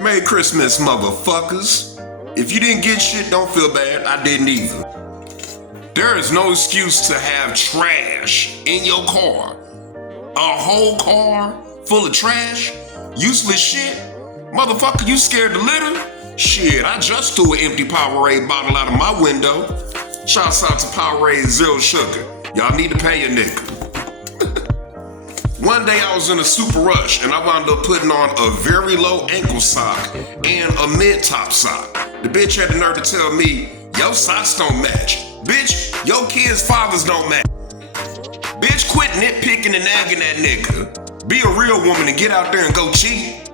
Merry Christmas, motherfuckers. If you didn't get shit, don't feel bad. I didn't either. There is no excuse to have trash in your car. A whole car full of trash, useless shit. Motherfucker, you scared to litter? Shit, I just threw an empty Powerade bottle out of my window. Shouts out to Powerade Zero Sugar. Y'all need to pay a nigga. One day I was in a super rush and I wound up putting on a very low ankle sock and a mid-top sock. The bitch had the nerve to tell me, your socks don't match. Bitch, your kids' fathers don't match. Bitch, quit nitpicking and nagging that nigga. Be a real woman and get out there and go cheat.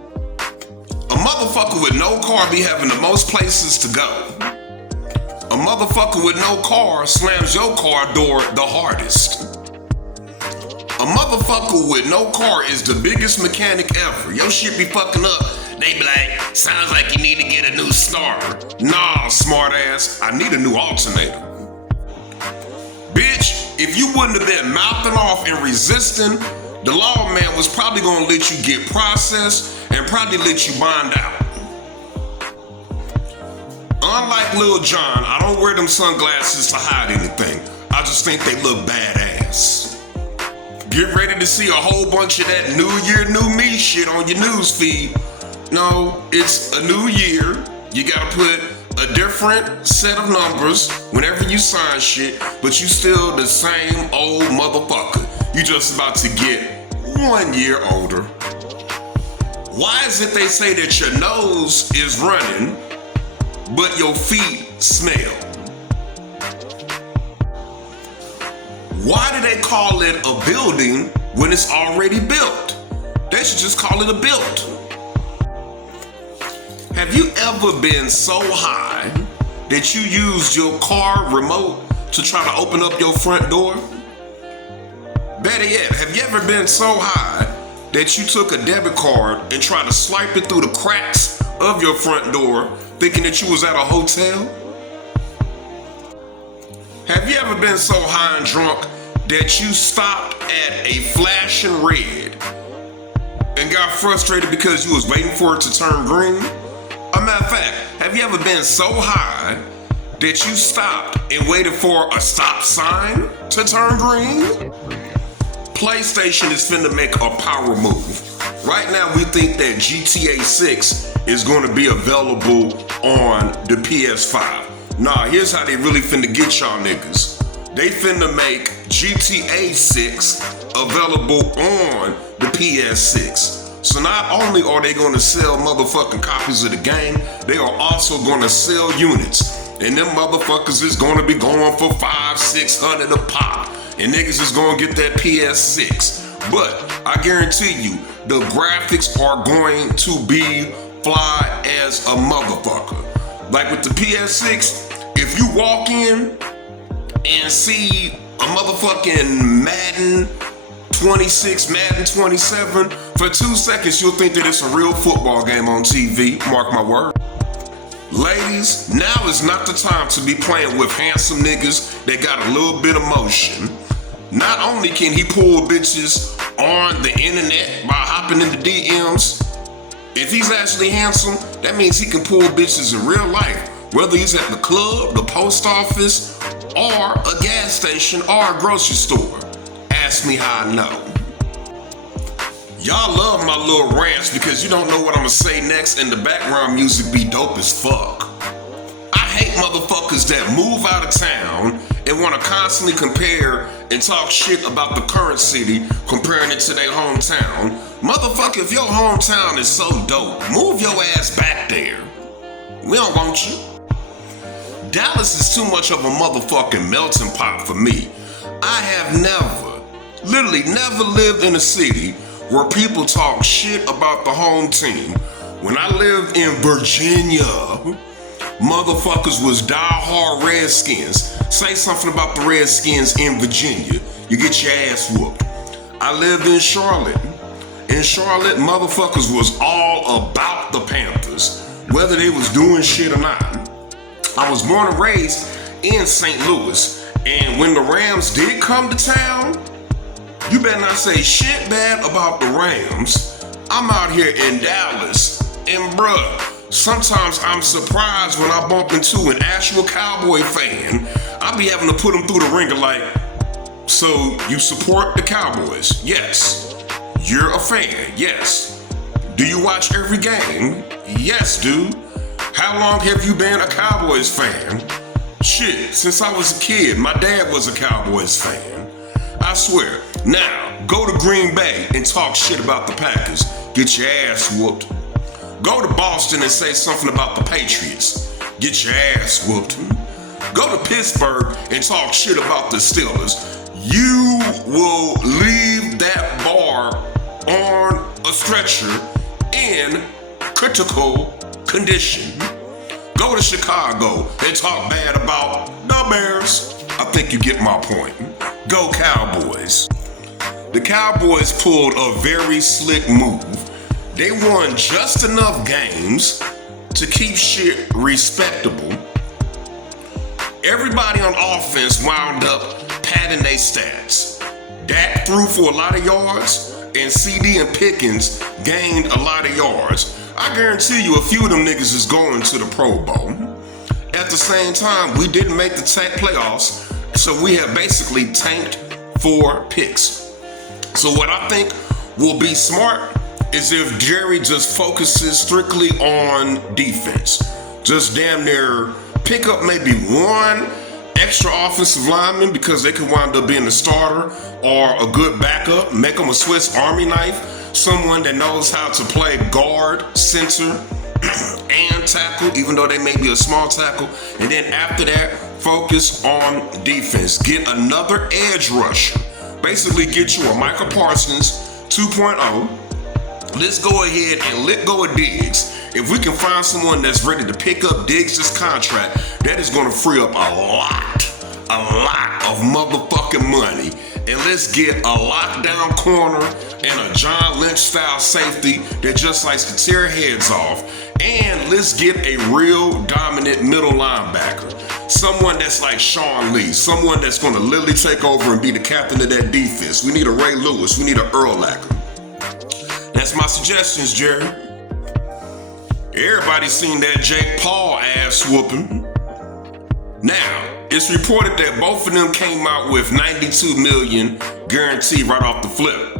A motherfucker with no car be having the most places to go. A motherfucker with no car slams your car door the hardest. A motherfucker with no car is the biggest mechanic ever. Your shit be fucking up. They be like, sounds like you need to get a new starter. Nah, smart ass, I need a new alternator. Bitch, if you wouldn't have been mouthing off and resisting, the lawman was probably gonna let you get processed and probably let you bond out. Unlike Lil Jon, I don't wear them sunglasses to hide anything. I just think they look badass. Get ready to see a whole bunch of that New Year, New Me shit on your news feed. No, it's a new year. You gotta put a different set of numbers whenever you sign shit, but you still the same old motherfucker. You just about to get 1 year older. Why is it they say that your nose is running, but your feet smell? Why do they call it a building when it's already built? They should just call it a built. Have you ever been so high that you used your car remote to try to open up your front door? Better yet, have you ever been so high that you took a debit card and tried to swipe it through the cracks of your front door thinking that you was at a hotel? Have you ever been so high and drunk that you stopped at a flashing red and got frustrated because you was waiting for it to turn green? A matter of fact, have you ever been so high that you stopped and waited for a stop sign to turn green? PlayStation is finna make a power move. Right now we think that GTA 6 is gonna be available on the PS5. Nah, here's how they really finna get y'all niggas. They finna make GTA 6 available on the PS6. So not only are they gonna sell motherfucking copies of the game, they are also gonna sell units. And them motherfuckers is gonna be going for $500-600 a pop. And niggas is gonna get that PS6. But I guarantee you, the graphics are going to be fly as a motherfucker. Like with the PS6, if you walk in and see a motherfucking Madden 26, Madden 27, for 2 seconds you'll think that it's a real football game on TV, mark my word. Ladies, now is not the time to be playing with handsome niggas that got a little bit of motion. Not only can he pull bitches on the internet by hopping into DMs, if he's actually handsome, that means he can pull bitches in real life, whether he's at the club, the post office, or a gas station, or a grocery store. Ask me how I know. Y'all love my little rants because you don't know what I'm gonna say next and the background music be dope as fuck. I hate motherfuckers that move out of town and wanna constantly compare and talk shit about the current city, comparing it to their hometown. Motherfucker, if your hometown is so dope, move your ass back there. We don't want you. Dallas is too much of a motherfucking melting pot for me. I have literally never lived in a city where people talk shit about the home team. When I lived in Virginia, motherfuckers was die-hard Redskins. Say something about the Redskins in Virginia, you get your ass whooped. I lived in Charlotte. In Charlotte, motherfuckers was all about the Panthers, whether they was doing shit or not. I was born and raised in St. Louis, and when the Rams did come to town, you better not say shit bad about the Rams. I'm out here in Dallas, and bruh, sometimes I'm surprised when I bump into an actual Cowboy fan. I be having to put them through the ringer like, so you support the Cowboys? Yes. You're a fan? Yes. Do you watch every game? Yes, dude. How long have you been a Cowboys fan? Shit, since I was a kid. My dad was a Cowboys fan. I swear. Now, go to Green Bay and talk shit about the Packers. Get your ass whooped. Go to Boston and say something about the Patriots. Get your ass whooped. Go to Pittsburgh and talk shit about the Steelers. You will leave that bar on a stretcher in critical condition. Go to Chicago and talk bad about the Bears. I think you get my point. Go Cowboys. The Cowboys pulled a very slick move. They won just enough games to keep shit respectable. Everybody on offense wound up padding their stats. Dak threw for a lot of yards, and CD and Pickens gained a lot of yards. I guarantee you a few of them niggas is going to the Pro Bowl. At the same time, we didn't make the playoffs, so we have basically tanked 4 picks. So what I think will be smart is if Jerry just focuses strictly on defense. Just damn near pick up maybe one extra offensive lineman because they could wind up being the starter, or a good backup, make them a Swiss Army knife, someone that knows how to play guard, center, and tackle, even though they may be a small tackle. And then after that, focus on defense. Get another edge rusher. Basically get you a Michael Parsons 2.0. Let's go ahead and let go of Diggs. If we can find someone that's ready to pick up Diggs' contract, that is going to free up a lot of motherfucking money. And let's get a lockdown corner and a John Lynch style safety that just likes to tear heads off. And let's get a real dominant middle linebacker. Someone that's like Sean Lee. Someone that's going to literally take over and be the captain of that defense. We need a Ray Lewis. We need an Urlacher. That's my suggestions, Jerry. Everybody's seen that Jake Paul ass whooping. Now, it's reported that both of them came out with $92 million guaranteed right off the flip.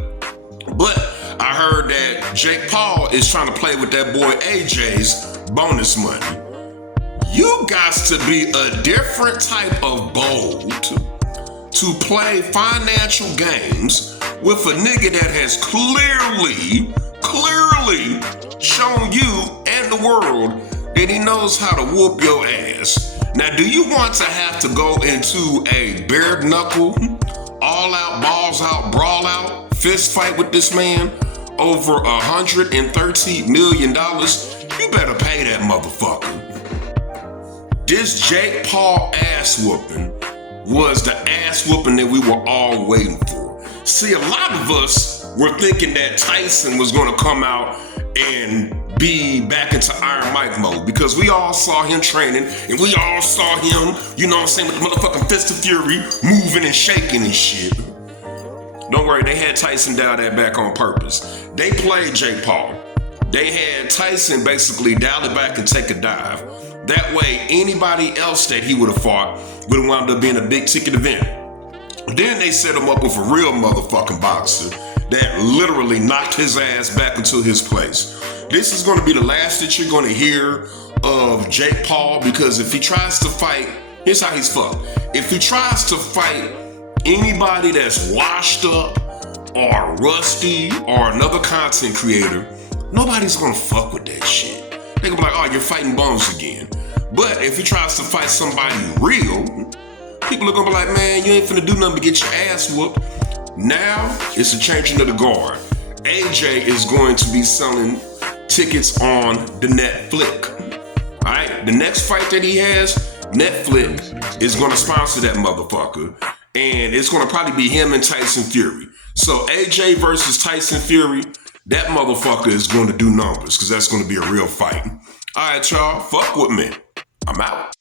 But I heard that Jake Paul is trying to play with that boy AJ's bonus money. You got to be a different type of bold to play financial games with a nigga that has clearly shown you and the world that he knows how to whoop your ass. Now, do you want to have to go into a bare knuckle, all out, balls out, brawl out, fist fight with this man over $130 million? You better pay that motherfucker. This Jake Paul ass whooping was the ass whooping that we were all waiting for. See, a lot of us were thinking that Tyson was going to come out and be back into Iron Mike mode because we all saw him training and we all saw him, you know what I'm saying, with the motherfucking Fist of Fury moving and shaking and shit. Don't worry, they had Tyson dial that back on purpose. They played Jake Paul. They had Tyson basically dial it back and take a dive. That way, anybody else that he would have fought would have wound up being a big ticket event. Then they set him up with a real motherfucking boxer that literally knocked his ass back into his place. This is going to be the last that you're going to hear of Jake Paul, because if he tries to fight, here's how he's fucked. If he tries to fight anybody that's washed up or rusty or another content creator, nobody's going to fuck with that shit. They're going to be like, oh, you're fighting bums again. But if he tries to fight somebody real, people are going to be like, man, you ain't finna do nothing but get your ass whooped. Now, it's a changing of the guard. AJ is going to be selling tickets on the Netflix. All right, the next fight that he has, Netflix is going to sponsor that motherfucker, and it's going to probably be him and Tyson Fury. So AJ versus Tyson Fury, that motherfucker is going to do numbers because that's going to be a real fight. All right, y'all, fuck with me. I'm out.